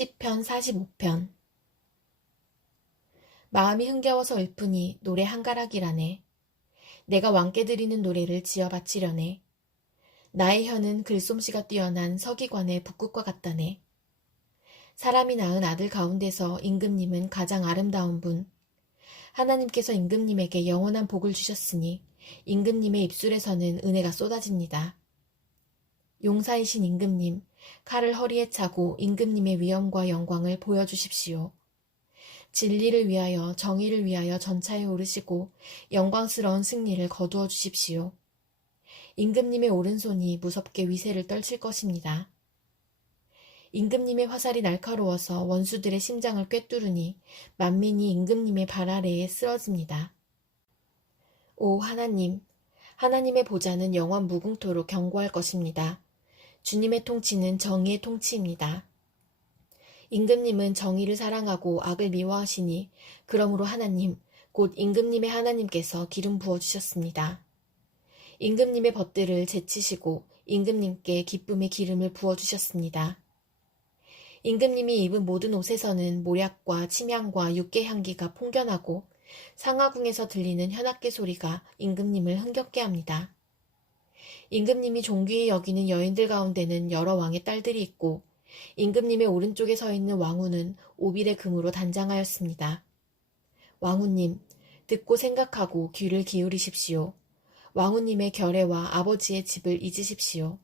시편 45편. 마음이 흥겨워서 읊으니 노래 한가락이라네. 내가 왕께 드리는 노래를 지어 바치려네. 나의 혀는 글솜씨가 뛰어난 서기관의 북극과 같다네. 사람이 낳은 아들 가운데서 임금님은 가장 아름다운 분. 하나님께서 임금님에게 영원한 복을 주셨으니 임금님의 입술에서는 은혜가 쏟아집니다. 용사이신 임금님, 칼을 허리에 차고 임금님의 위엄과 영광을 보여주십시오. 진리를 위하여 정의를 위하여 전차에 오르시고 영광스러운 승리를 거두어 주십시오. 임금님의 오른손이 무섭게 위세를 떨칠 것입니다. 임금님의 화살이 날카로워서 원수들의 심장을 꿰뚫으니 만민이 임금님의 발 아래에 쓰러집니다. 오 하나님, 하나님의 보좌는 영원 무궁토록 견고할 것입니다. 주님의 통치는 정의의 통치입니다. 임금님은 정의를 사랑하고 악을 미워하시니 그러므로 하나님, 곧 임금님의 하나님께서 기름 부어주셨습니다. 임금님의 벗들을 제치시고 임금님께 기쁨의 기름을 부어주셨습니다. 임금님이 입은 모든 옷에서는 모략과 침향과 육개 향기가 풍겨나고 상하궁에서 들리는 현악계 소리가 임금님을 흥겹게 합니다. 임금님이 존귀히 여기는 여인들 가운데는 여러 왕의 딸들이 있고 임금님의 오른쪽에 서 있는 왕후는 오빌의 금으로 단장하였습니다. 왕후님, 듣고 생각하고 귀를 기울이십시오. 왕후님의 결례와 아버지의 집을 잊으십시오.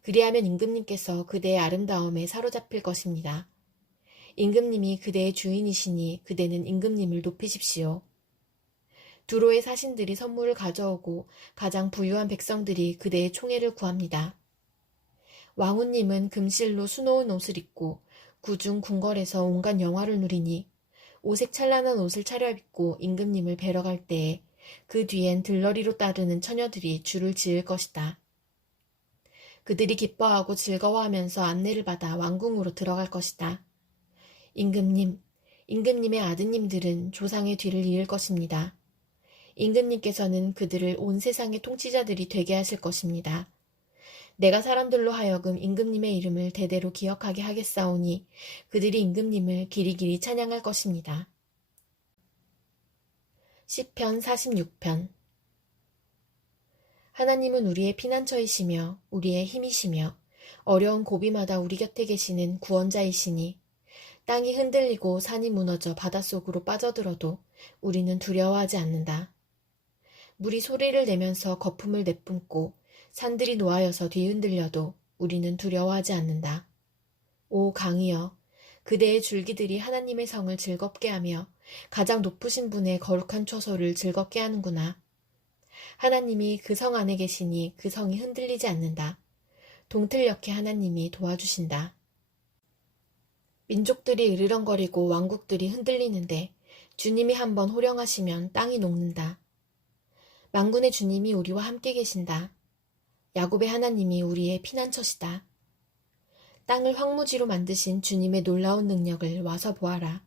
그리하면 임금님께서 그대의 아름다움에 사로잡힐 것입니다. 임금님이 그대의 주인이시니 그대는 임금님을 높이십시오. 두로의 사신들이 선물을 가져오고 가장 부유한 백성들이 그대의 총애를 구합니다. 왕후님은 금실로 수놓은 옷을 입고 구중 궁궐에서 온갖 영화를 누리니 오색 찬란한 옷을 차려입고 임금님을 뵈러 갈 때에 그 뒤엔 들러리로 따르는 처녀들이 줄을 지을 것이다. 그들이 기뻐하고 즐거워하면서 안내를 받아 왕궁으로 들어갈 것이다. 임금님, 임금님의 아드님들은 조상의 뒤를 이을 것입니다. 임금님께서는 그들을 온 세상의 통치자들이 되게 하실 것입니다. 내가 사람들로 하여금 임금님의 이름을 대대로 기억하게 하겠사오니 그들이 임금님을 길이길이 찬양할 것입니다. 시편 46편. 하나님은 우리의 피난처이시며 우리의 힘이시며 어려운 고비마다 우리 곁에 계시는 구원자이시니 땅이 흔들리고 산이 무너져 바닷속으로 빠져들어도 우리는 두려워하지 않는다. 물이 소리를 내면서 거품을 내뿜고 산들이 노하여서 뒤흔들려도 우리는 두려워하지 않는다. 오 강이여, 그대의 줄기들이 하나님의 성을 즐겁게 하며 가장 높으신 분의 거룩한 처소를 즐겁게 하는구나. 하나님이 그 성 안에 계시니 그 성이 흔들리지 않는다. 동틀녘에 하나님이 도와주신다. 민족들이 으르렁거리고 왕국들이 흔들리는데 주님이 한번 호령하시면 땅이 녹는다. 만군의 주님이 우리와 함께 계신다. 야곱의 하나님이 우리의 피난처시다. 땅을 황무지로 만드신 주님의 놀라운 능력을 와서 보아라.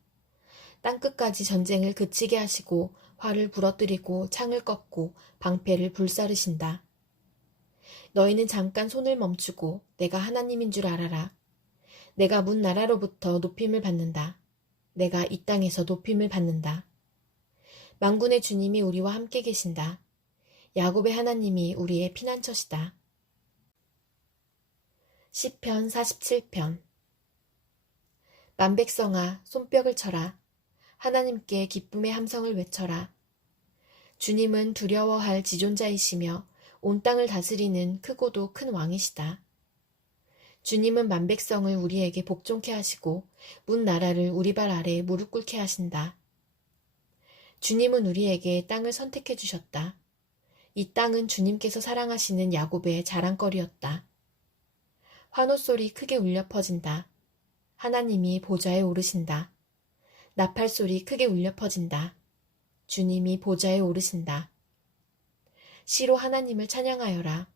땅끝까지 전쟁을 그치게 하시고 활을 부러뜨리고 창을 꺾고 방패를 불사르신다. 너희는 잠깐 손을 멈추고 내가 하나님인 줄 알아라. 내가 문 나라로부터 높임을 받는다. 내가 이 땅에서 높임을 받는다. 만군의 주님이 우리와 함께 계신다. 야곱의 하나님이 우리의 피난처시다. 시편 47편. 만백성아, 손뼉을 쳐라. 하나님께 기쁨의 함성을 외쳐라. 주님은 두려워할 지존자이시며 온 땅을 다스리는 크고도 큰 왕이시다. 주님은 만백성을 우리에게 복종케 하시고 문 나라를 우리 발 아래 무릎 꿇게 하신다. 주님은 우리에게 땅을 선택해 주셨다. 이 땅은 주님께서 사랑하시는 야곱의 자랑거리였다. 환호소리 크게 울려 퍼진다. 하나님이 보좌에 오르신다. 나팔소리 크게 울려 퍼진다. 주님이 보좌에 오르신다. 시로 하나님을 찬양하여라.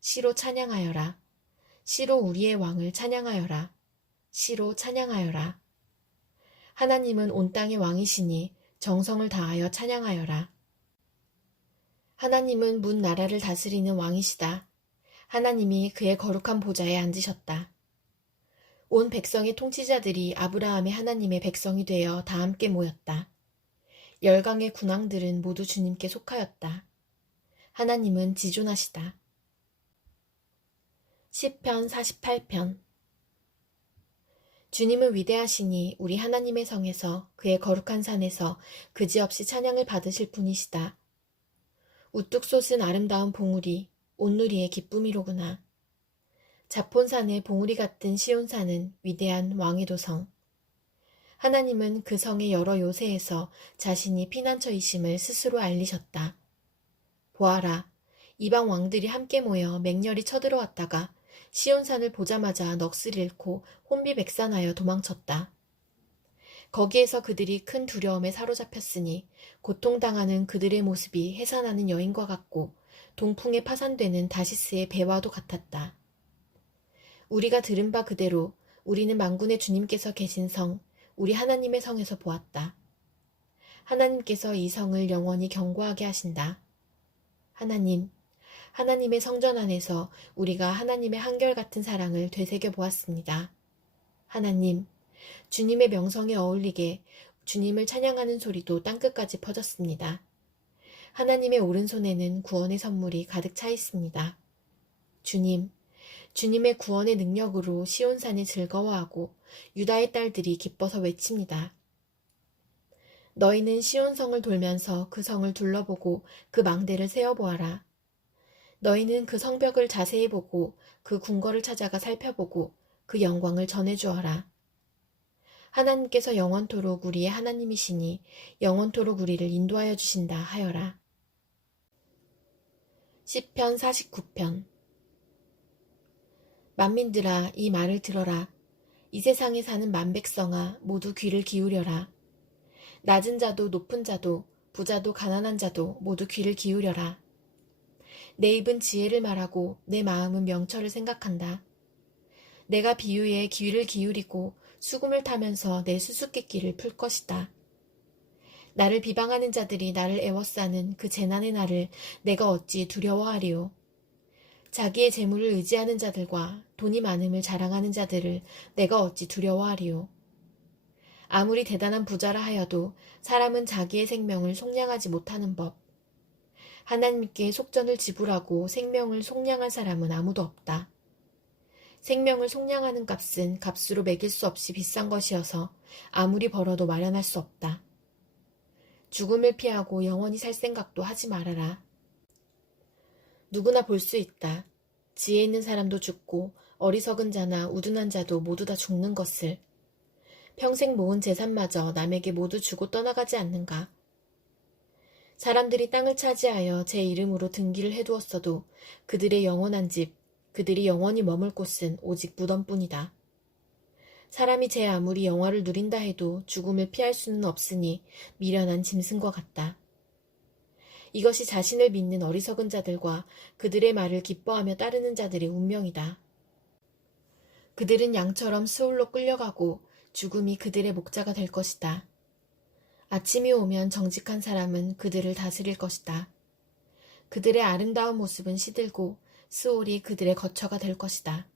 시로 찬양하여라. 시로 우리의 왕을 찬양하여라. 시로 찬양하여라. 하나님은 온 땅의 왕이시니 정성을 다하여 찬양하여라. 하나님은 문 나라를 다스리는 왕이시다. 하나님이 그의 거룩한 보좌에 앉으셨다. 온 백성의 통치자들이 아브라함의 하나님의 백성이 되어 다 함께 모였다. 열강의 군왕들은 모두 주님께 속하였다. 하나님은 지존하시다. 시편 48편. 주님은 위대하시니 우리 하나님의 성에서 그의 거룩한 산에서 그지없이 찬양을 받으실 분이시다. 우뚝 솟은 아름다운 봉우리, 온누리의 기쁨이로구나. 자폰산의 봉우리 같은 시온산은 위대한 왕의 도성. 하나님은 그 성의 여러 요새에서 자신이 피난처이심을 스스로 알리셨다. 보아라, 이방 왕들이 함께 모여 맹렬히 쳐들어왔다가 시온산을 보자마자 넋을 잃고 혼비백산하여 도망쳤다. 거기에서 그들이 큰 두려움에 사로잡혔으니 고통당하는 그들의 모습이 해산하는 여인과 같고 동풍에 파산되는 다시스의 배와도 같았다. 우리가 들은 바 그대로 우리는 만군의 주님께서 계신 성, 우리 하나님의 성에서 보았다. 하나님께서 이 성을 영원히 견고하게 하신다. 하나님의 성전 안에서 우리가 하나님의 한결같은 사랑을 되새겨 보았습니다. 하나님, 주님의 명성에 어울리게 주님을 찬양하는 소리도 땅끝까지 퍼졌습니다. 하나님의 오른손에는 구원의 선물이 가득 차 있습니다. 주님의 구원의 능력으로 시온산이 즐거워하고 유다의 딸들이 기뻐서 외칩니다. 너희는 시온성을 돌면서 그 성을 둘러보고 그 망대를 세어보아라. 너희는 그 성벽을 자세히 보고 그 궁궐을 찾아가 살펴보고 그 영광을 전해주어라. 하나님께서 영원토록 우리의 하나님이시니 영원토록 우리를 인도하여 주신다 하여라. 시편 49편. 만민들아, 이 말을 들어라. 이 세상에 사는 만백성아, 모두 귀를 기울여라. 낮은 자도 높은 자도 부자도 가난한 자도 모두 귀를 기울여라. 내 입은 지혜를 말하고 내 마음은 명철을 생각한다. 내가 비유에 귀를 기울이고 수금을 타면서 내 수수께끼를 풀 것이다. 나를 비방하는 자들이 나를 애워싸는 그 재난의 날을 내가 어찌 두려워하리요. 자기의 재물을 의지하는 자들과 돈이 많음을 자랑하는 자들을 내가 어찌 두려워하리요. 아무리 대단한 부자라 하여도 사람은 자기의 생명을 속량하지 못하는 법. 하나님께 속전을 지불하고 생명을 속량한 사람은 아무도 없다. 생명을 속량하는 값은 값으로 매길 수 없이 비싼 것이어서 아무리 벌어도 마련할 수 없다. 죽음을 피하고 영원히 살 생각도 하지 말아라. 누구나 볼 수 있다. 지혜 있는 사람도 죽고 어리석은 자나 우둔한 자도 모두 다 죽는 것을. 평생 모은 재산마저 남에게 모두 주고 떠나가지 않는가. 사람들이 땅을 차지하여 제 이름으로 등기를 해두었어도 그들의 영원한 집, 그들이 영원히 머물 곳은 오직 무덤뿐이다. 사람이 제 아무리 영화를 누린다 해도 죽음을 피할 수는 없으니 미련한 짐승과 같다. 이것이 자신을 믿는 어리석은 자들과 그들의 말을 기뻐하며 따르는 자들의 운명이다. 그들은 양처럼 스올로 끌려가고 죽음이 그들의 목자가 될 것이다. 아침이 오면 정직한 사람은 그들을 다스릴 것이다. 그들의 아름다운 모습은 시들고 스올이 그들의 거처가 될 것이다.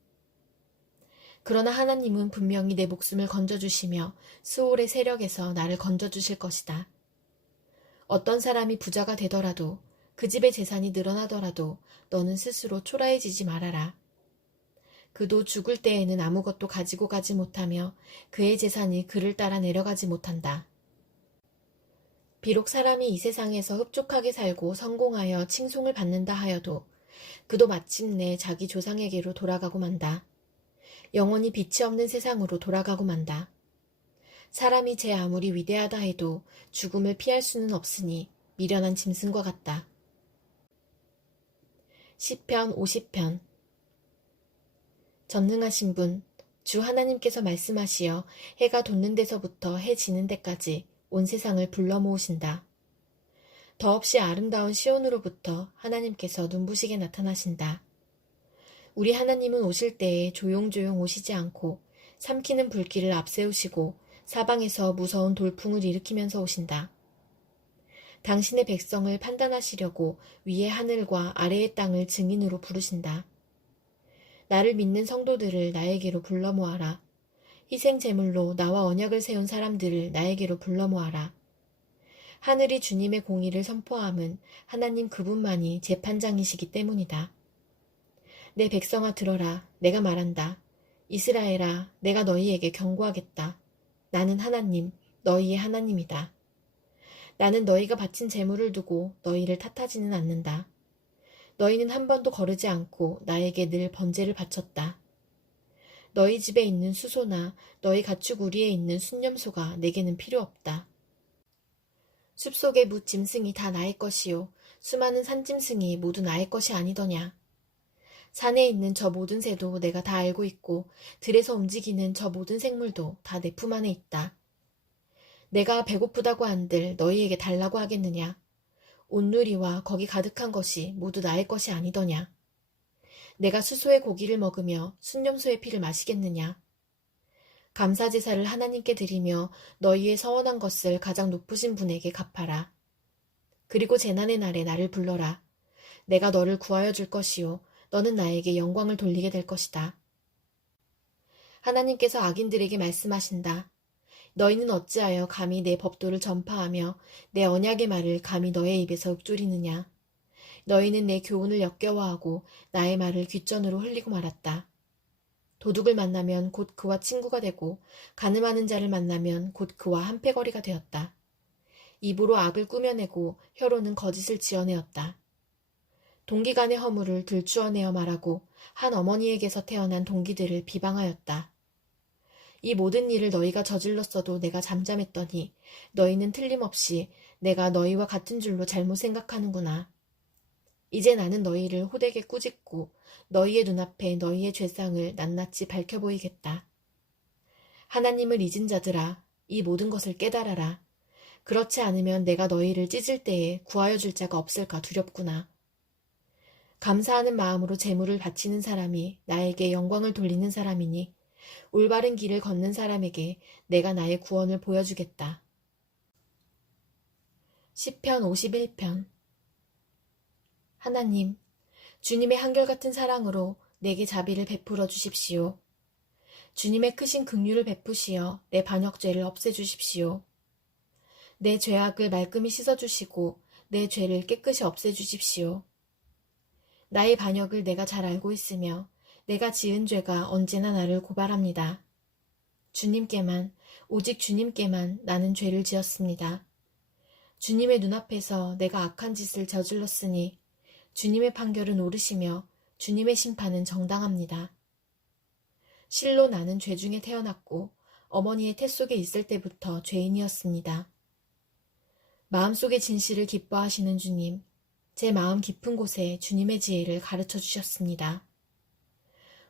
그러나 하나님은 분명히 내 목숨을 건져주시며 스올의 세력에서 나를 건져주실 것이다. 어떤 사람이 부자가 되더라도 그 집의 재산이 늘어나더라도 너는 스스로 초라해지지 말아라. 그도 죽을 때에는 아무것도 가지고 가지 못하며 그의 재산이 그를 따라 내려가지 못한다. 비록 사람이 이 세상에서 흡족하게 살고 성공하여 칭송을 받는다 하여도 그도 마침내 자기 조상에게로 돌아가고 만다. 영원히 빛이 없는 세상으로 돌아가고 만다. 사람이 제 아무리 위대하다 해도 죽음을 피할 수는 없으니 미련한 짐승과 같다. 시편 50편. 전능하신 분, 주 하나님께서 말씀하시어 해가 돋는 데서부터 해 지는 데까지 온 세상을 불러 모으신다. 더없이 아름다운 시온으로부터 하나님께서 눈부시게 나타나신다. 우리 하나님은 오실 때에 조용조용 오시지 않고 삼키는 불길을 앞세우시고 사방에서 무서운 돌풍을 일으키면서 오신다. 당신의 백성을 판단하시려고 위의 하늘과 아래의 땅을 증인으로 부르신다. 나를 믿는 성도들을 나에게로 불러 모아라. 희생 제물로 나와 언약을 세운 사람들을 나에게로 불러 모아라. 하늘이 주님의 공의를 선포함은 하나님 그분만이 재판장이시기 때문이다. 내 백성아 들어라. 내가 말한다. 이스라엘아, 내가 너희에게 경고하겠다. 나는 하나님, 너희의 하나님이다. 나는 너희가 바친 제물을 두고 너희를 탓하지는 않는다. 너희는 한 번도 거르지 않고 나에게 늘 번제를 바쳤다. 너희 집에 있는 수소나 너희 가축 우리에 있는 순념소가 내게는 필요 없다. 숲속의 무 짐승이 다 나의 것이요 수많은 산짐승이 모두 나의 것이 아니더냐. 산에 있는 저 모든 새도 내가 다 알고 있고 들에서 움직이는 저 모든 생물도 다 내 품 안에 있다. 내가 배고프다고 한들 너희에게 달라고 하겠느냐. 온누리와 거기 가득한 것이 모두 나의 것이 아니더냐. 내가 수소의 고기를 먹으며 순념소의 피를 마시겠느냐. 감사제사를 하나님께 드리며 너희의 서원한 것을 가장 높으신 분에게 갚아라. 그리고 재난의 날에 나를 불러라. 내가 너를 구하여 줄 것이요 너는 나에게 영광을 돌리게 될 것이다. 하나님께서 악인들에게 말씀하신다. 너희는 어찌하여 감히 내 법도를 전파하며 내 언약의 말을 감히 너의 입에서 읊조리느냐. 너희는 내 교훈을 역겨워하고 나의 말을 귓전으로 흘리고 말았다. 도둑을 만나면 곧 그와 친구가 되고 간음하는 자를 만나면 곧 그와 한패거리가 되었다. 입으로 악을 꾸며내고 혀로는 거짓을 지어내었다. 동기간의 허물을 들추어내어 말하고 한 어머니에게서 태어난 동기들을 비방하였다. 이 모든 일을 너희가 저질렀어도 내가 잠잠했더니 너희는 틀림없이 내가 너희와 같은 줄로 잘못 생각하는구나. 이제 나는 너희를 호되게 꾸짖고 너희의 눈앞에 너희의 죄상을 낱낱이 밝혀 보이겠다. 하나님을 잊은 자들아, 이 모든 것을 깨달아라. 그렇지 않으면 내가 너희를 찢을 때에 구하여 줄 자가 없을까 두렵구나. 감사하는 마음으로 제물을 바치는 사람이 나에게 영광을 돌리는 사람이니 올바른 길을 걷는 사람에게 내가 나의 구원을 보여주겠다. 시편 51편. 하나님, 주님의 한결같은 사랑으로 내게 자비를 베풀어 주십시오. 주님의 크신 긍휼을 베푸시어 내 반역죄를 없애주십시오. 내 죄악을 말끔히 씻어주시고 내 죄를 깨끗이 없애주십시오. 나의 반역을 내가 잘 알고 있으며 내가 지은 죄가 언제나 나를 고발합니다. 주님께만, 오직 주님께만 나는 죄를 지었습니다. 주님의 눈앞에서 내가 악한 짓을 저질렀으니 주님의 판결은 옳으시며 주님의 심판은 정당합니다. 실로 나는 죄 중에 태어났고 어머니의 태 속에 있을 때부터 죄인이었습니다. 마음속의 진실을 기뻐하시는 주님, 제 마음 깊은 곳에 주님의 지혜를 가르쳐 주셨습니다.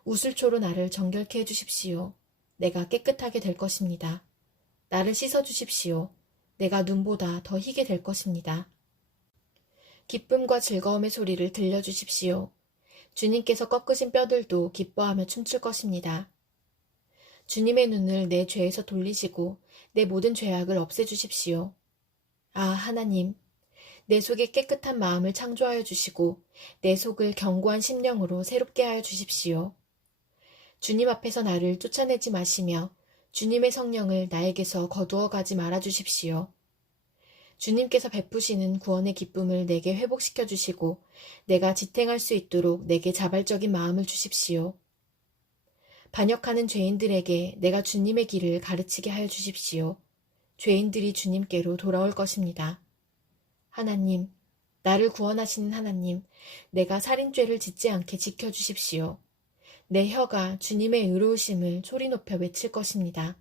우슬초로 나를 정결케 해주십시오. 내가 깨끗하게 될 것입니다. 나를 씻어주십시오. 내가 눈보다 더 희게 될 것입니다. 기쁨과 즐거움의 소리를 들려주십시오. 주님께서 꺾으신 뼈들도 기뻐하며 춤출 것입니다. 주님의 눈을 내 죄에서 돌리시고 내 모든 죄악을 없애주십시오. 아, 하나님, 내 속에 깨끗한 마음을 창조하여 주시고 내 속을 견고한 심령으로 새롭게 하여 주십시오. 주님 앞에서 나를 쫓아내지 마시며 주님의 성령을 나에게서 거두어 가지 말아 주십시오. 주님께서 베푸시는 구원의 기쁨을 내게 회복시켜 주시고 내가 지탱할 수 있도록 내게 자발적인 마음을 주십시오. 반역하는 죄인들에게 내가 주님의 길을 가르치게 하여 주십시오. 죄인들이 주님께로 돌아올 것입니다. 하나님, 나를 구원하시는 하나님, 내가 살인죄를 짓지 않게 지켜주십시오. 내 혀가 주님의 의로우심을 소리 높여 외칠 것입니다.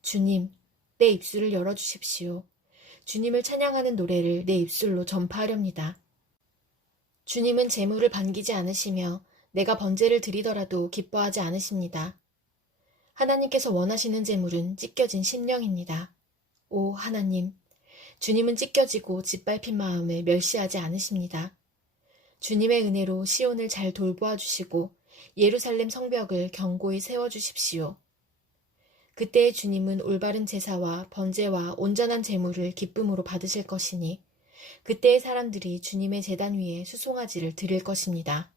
주님, 내 입술을 열어주십시오. 주님을 찬양하는 노래를 내 입술로 전파하렵니다. 주님은 재물을 반기지 않으시며 내가 번제를 드리더라도 기뻐하지 않으십니다. 하나님께서 원하시는 재물은 찢겨진 심령입니다. 오 하나님, 주님은 찢겨지고 짓밟힌 마음을 멸시하지 않으십니다. 주님의 은혜로 시온을 잘 돌보아 주시고 예루살렘 성벽을 견고히 세워주십시오. 그때의 주님은 올바른 제사와 번제와 온전한 제물을 기쁨으로 받으실 것이니 그때의 사람들이 주님의 제단 위에 수송아지를 드릴 것입니다.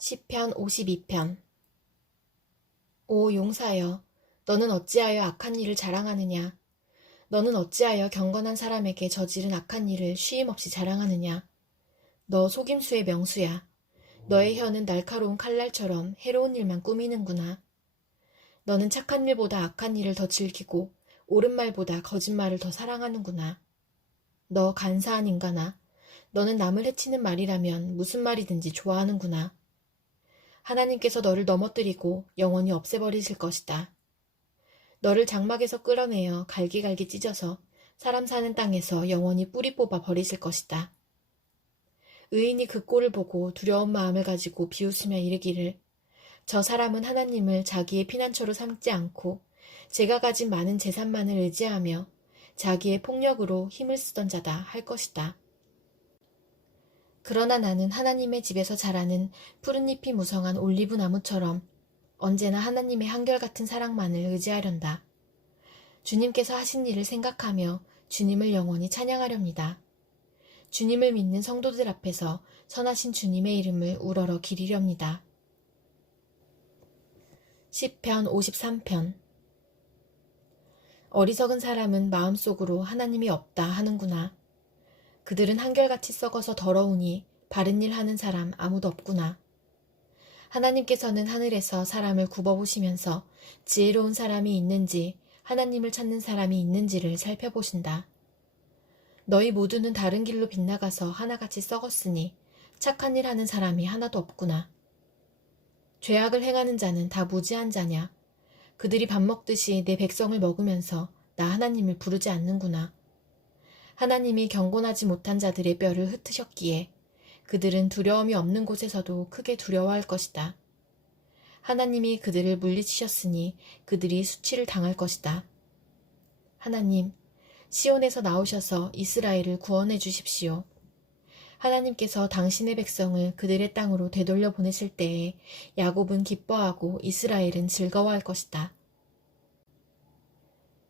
시편 52편. 오 용사여, 너는 어찌하여 악한 일을 자랑하느냐? 너는 어찌하여 경건한 사람에게 저지른 악한 일을 쉼없이 자랑하느냐? 너 속임수의 명수야. 너의 혀는 날카로운 칼날처럼 해로운 일만 꾸미는구나. 너는 착한 일보다 악한 일을 더 즐기고 옳은 말보다 거짓말을 더 사랑하는구나. 너 간사한 인간아, 너는 남을 해치는 말이라면 무슨 말이든지 좋아하는구나. 하나님께서 너를 넘어뜨리고 영원히 없애버리실 것이다. 너를 장막에서 끌어내어 갈기갈기 찢어서 사람 사는 땅에서 영원히 뿌리 뽑아 버리실 것이다. 의인이 그 꼴을 보고 두려운 마음을 가지고 비웃으며 이르기를 저 사람은 하나님을 자기의 피난처로 삼지 않고 제가 가진 많은 재산만을 의지하며 자기의 폭력으로 힘을 쓰던 자다 할 것이다. 그러나 나는 하나님의 집에서 자라는 푸른 잎이 무성한 올리브 나무처럼 언제나 하나님의 한결같은 사랑만을 의지하련다. 주님께서 하신 일을 생각하며 주님을 영원히 찬양하렵니다. 주님을 믿는 성도들 앞에서 선하신 주님의 이름을 우러러 기리렵니다. 시편 53편. 어리석은 사람은 마음속으로 하나님이 없다 하는구나. 그들은 한결같이 썩어서 더러우니 바른 일 하는 사람 아무도 없구나. 하나님께서는 하늘에서 사람을 굽어보시면서 지혜로운 사람이 있는지 하나님을 찾는 사람이 있는지를 살펴보신다. 너희 모두는 다른 길로 빗나가서 하나같이 썩었으니 착한 일 하는 사람이 하나도 없구나. 죄악을 행하는 자는 다 무지한 자냐. 그들이 밥 먹듯이 내 백성을 먹으면서 나 하나님을 부르지 않는구나. 하나님이 경건하지 못한 자들의 뼈를 흩으셨기에 그들은 두려움이 없는 곳에서도 크게 두려워할 것이다. 하나님이 그들을 물리치셨으니 그들이 수치를 당할 것이다. 하나님, 시온에서 나오셔서 이스라엘을 구원해 주십시오. 하나님께서 당신의 백성을 그들의 땅으로 되돌려 보내실 때에 야곱은 기뻐하고 이스라엘은 즐거워할 것이다.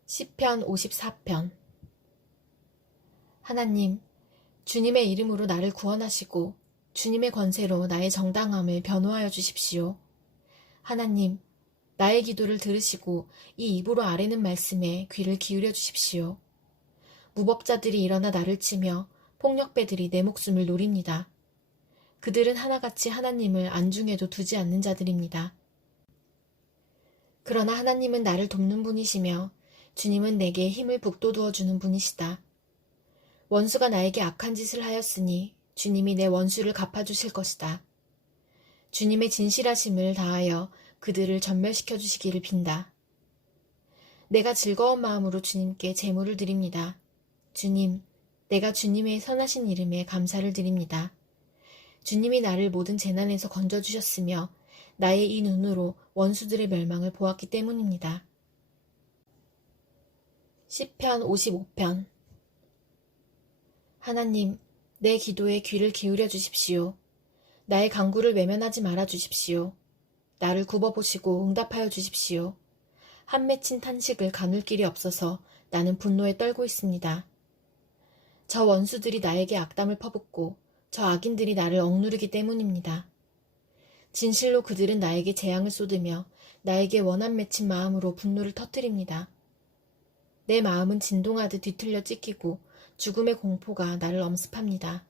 시편 54편. 하나님, 주님의 이름으로 나를 구원하시고 주님의 권세로 나의 정당함을 변호하여 주십시오. 하나님, 나의 기도를 들으시고 이 입으로 아뢰는 말씀에 귀를 기울여 주십시오. 무법자들이 일어나 나를 치며 폭력배들이 내 목숨을 노립니다. 그들은 하나같이 하나님을 안중에도 두지 않는 자들입니다. 그러나 하나님은 나를 돕는 분이시며 주님은 내게 힘을 북돋우어 주는 분이시다. 원수가 나에게 악한 짓을 하였으니 주님이 내 원수를 갚아주실 것이다. 주님의 진실하심을 다하여 그들을 전멸시켜 주시기를 빈다. 내가 즐거운 마음으로 주님께 제물을 드립니다. 주님, 내가 주님의 선하신 이름에 감사를 드립니다. 주님이 나를 모든 재난에서 건져주셨으며 나의 이 눈으로 원수들의 멸망을 보았기 때문입니다. 시편 55편. 하나님, 내 기도에 귀를 기울여 주십시오. 나의 간구를 외면하지 말아 주십시오. 나를 굽어보시고 응답하여 주십시오. 한 맺힌 탄식을 가눌 길이 없어서 나는 분노에 떨고 있습니다. 저 원수들이 나에게 악담을 퍼붓고 저 악인들이 나를 억누르기 때문입니다. 진실로 그들은 나에게 재앙을 쏟으며 나에게 원한 맺힌 마음으로 분노를 터뜨립니다. 내 마음은 진동하듯 뒤틀려 찢기고 죽음의 공포가 나를 엄습합니다.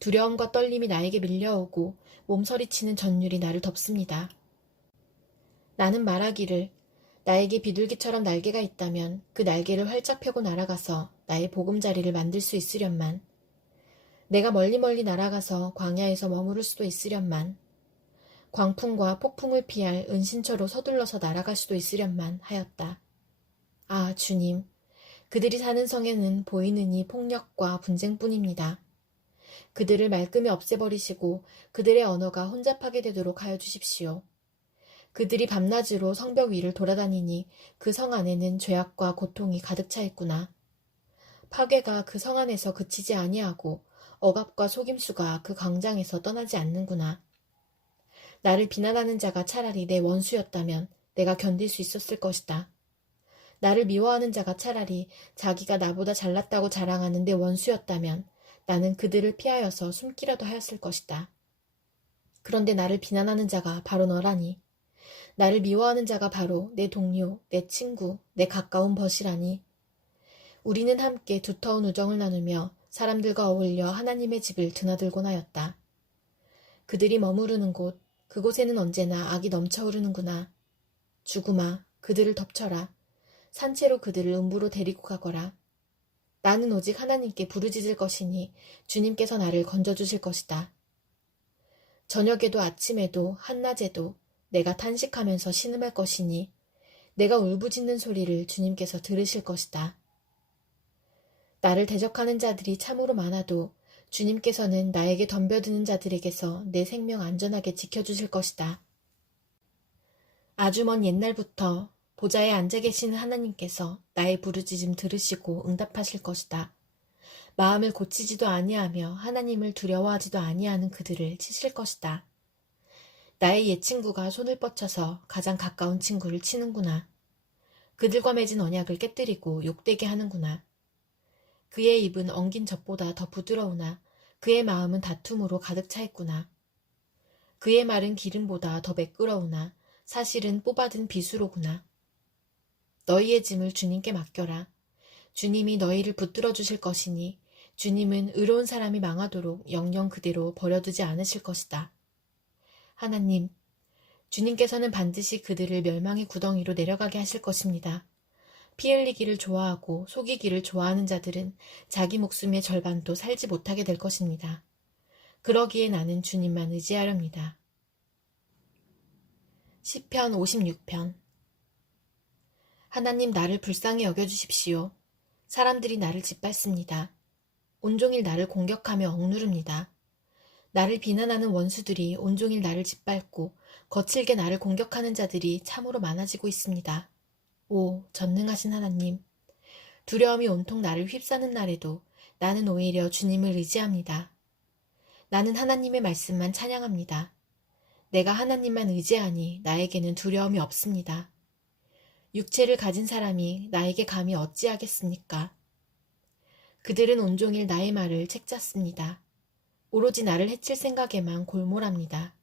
두려움과 떨림이 나에게 밀려오고 몸서리치는 전율이 나를 덮습니다. 나는 말하기를 나에게 비둘기처럼 날개가 있다면 그 날개를 활짝 펴고 날아가서 나의 보금자리를 만들 수 있으련만. 내가 멀리 날아가서 광야에서 머무를 수도 있으련만. 광풍과 폭풍을 피할 은신처로 서둘러서 날아갈 수도 있으련만 하였다. 아, 주님, 그들이 사는 성에는 보이느니 폭력과 분쟁뿐입니다. 그들을 말끔히 없애버리시고 그들의 언어가 혼잡하게 되도록 하여 주십시오. 그들이 밤낮으로 성벽 위를 돌아다니니 그 성 안에는 죄악과 고통이 가득 차 있구나. 파괴가 그 성 안에서 그치지 아니하고 억압과 속임수가 그 광장에서 떠나지 않는구나. 나를 비난하는 자가 차라리 내 원수였다면 내가 견딜 수 있었을 것이다. 나를 미워하는 자가 차라리 자기가 나보다 잘났다고 자랑하는 내 원수였다면 나는 그들을 피하여서 숨기라도 하였을 것이다. 그런데 나를 비난하는 자가 바로 너라니. 나를 미워하는 자가 바로 내 동료, 내 친구, 내 가까운 벗이라니. 우리는 함께 두터운 우정을 나누며 사람들과 어울려 하나님의 집을 드나들곤 하였다. 그들이 머무르는 곳, 그곳에는 언제나 악이 넘쳐 흐르는구나. 죽음아, 그들을 덮쳐라. 산채로 그들을 음부로 데리고 가거라. 나는 오직 하나님께 부르짖을 것이니 주님께서 나를 건져주실 것이다. 저녁에도 아침에도 한낮에도 내가 탄식하면서 신음할 것이니 내가 울부짖는 소리를 주님께서 들으실 것이다. 나를 대적하는 자들이 참으로 많아도 주님께서는 나에게 덤벼드는 자들에게서 내 생명 안전하게 지켜주실 것이다. 아주 먼 옛날부터 보좌에 앉아 계시는 하나님께서 나의 부르짖음 들으시고 응답하실 것이다. 마음을 고치지도 아니하며 하나님을 두려워하지도 아니하는 그들을 치실 것이다. 나의 옛 친구가 손을 뻗쳐서 가장 가까운 친구를 치는구나. 그들과 맺은 언약을 깨뜨리고 욕되게 하는구나. 그의 입은 엉긴 젖보다 더 부드러우나 그의 마음은 다툼으로 가득 차 있구나. 그의 말은 기름보다 더 매끄러우나 사실은 뽑아든 비수로구나. 너희의 짐을 주님께 맡겨라. 주님이 너희를 붙들어 주실 것이니 주님은 의로운 사람이 망하도록 영영 그대로 버려두지 않으실 것이다. 하나님, 주님께서는 반드시 그들을 멸망의 구덩이로 내려가게 하실 것입니다. 피 흘리기를 좋아하고 속이기를 좋아하는 자들은 자기 목숨의 절반도 살지 못하게 될 것입니다. 그러기에 나는 주님만 의지하렵니다. 시편 56편. 하나님, 나를 불쌍히 여겨주십시오. 사람들이 나를 짓밟습니다. 온종일 나를 공격하며 억누릅니다. 나를 비난하는 원수들이 온종일 나를 짓밟고 거칠게 나를 공격하는 자들이 참으로 많아지고 있습니다. 오, 전능하신 하나님, 두려움이 온통 나를 휩싸는 날에도 나는 오히려 주님을 의지합니다. 나는 하나님의 말씀만 찬양합니다. 내가 하나님만 의지하니 나에게는 두려움이 없습니다. 육체를 가진 사람이 나에게 감히 어찌하겠습니까? 그들은 온종일 나의 말을 책잡습니다. 오로지 나를 해칠 생각에만 골몰합니다.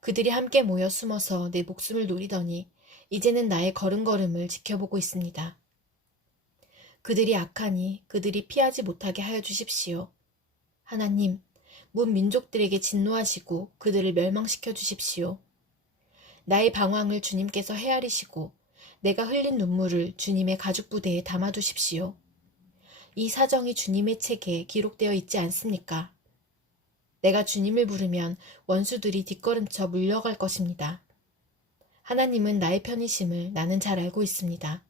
그들이 함께 모여 숨어서 내 목숨을 노리더니 이제는 나의 걸음걸음을 지켜보고 있습니다. 그들이 악하니 그들이 피하지 못하게 하여 주십시오. 하나님, 문 민족들에게 진노하시고 그들을 멸망시켜 주십시오. 나의 방황을 주님께서 헤아리시고 내가 흘린 눈물을 주님의 가죽부대에 담아두십시오. 이 사정이 주님의 책에 기록되어 있지 않습니까? 내가 주님을 부르면 원수들이 뒷걸음쳐 물려갈 것입니다. 하나님은 나의 편이심을 나는 잘 알고 있습니다.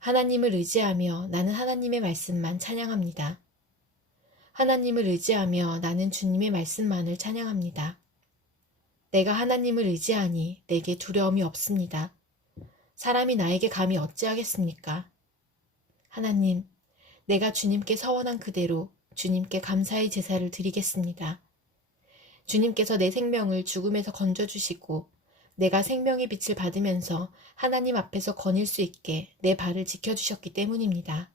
하나님을 의지하며 나는 하나님의 말씀만 찬양합니다. 하나님을 의지하며 나는 주님의 말씀만을 찬양합니다. 내가 하나님을 의지하니 내게 두려움이 없습니다. 사람이 나에게 감히 어찌하겠습니까? 하나님, 내가 주님께 서원한 그대로 주님께 감사의 제사를 드리겠습니다. 주님께서 내 생명을 죽음에서 건져주시고 내가 생명의 빛을 받으면서 하나님 앞에서 거닐 수 있게 내 발을 지켜주셨기 때문입니다.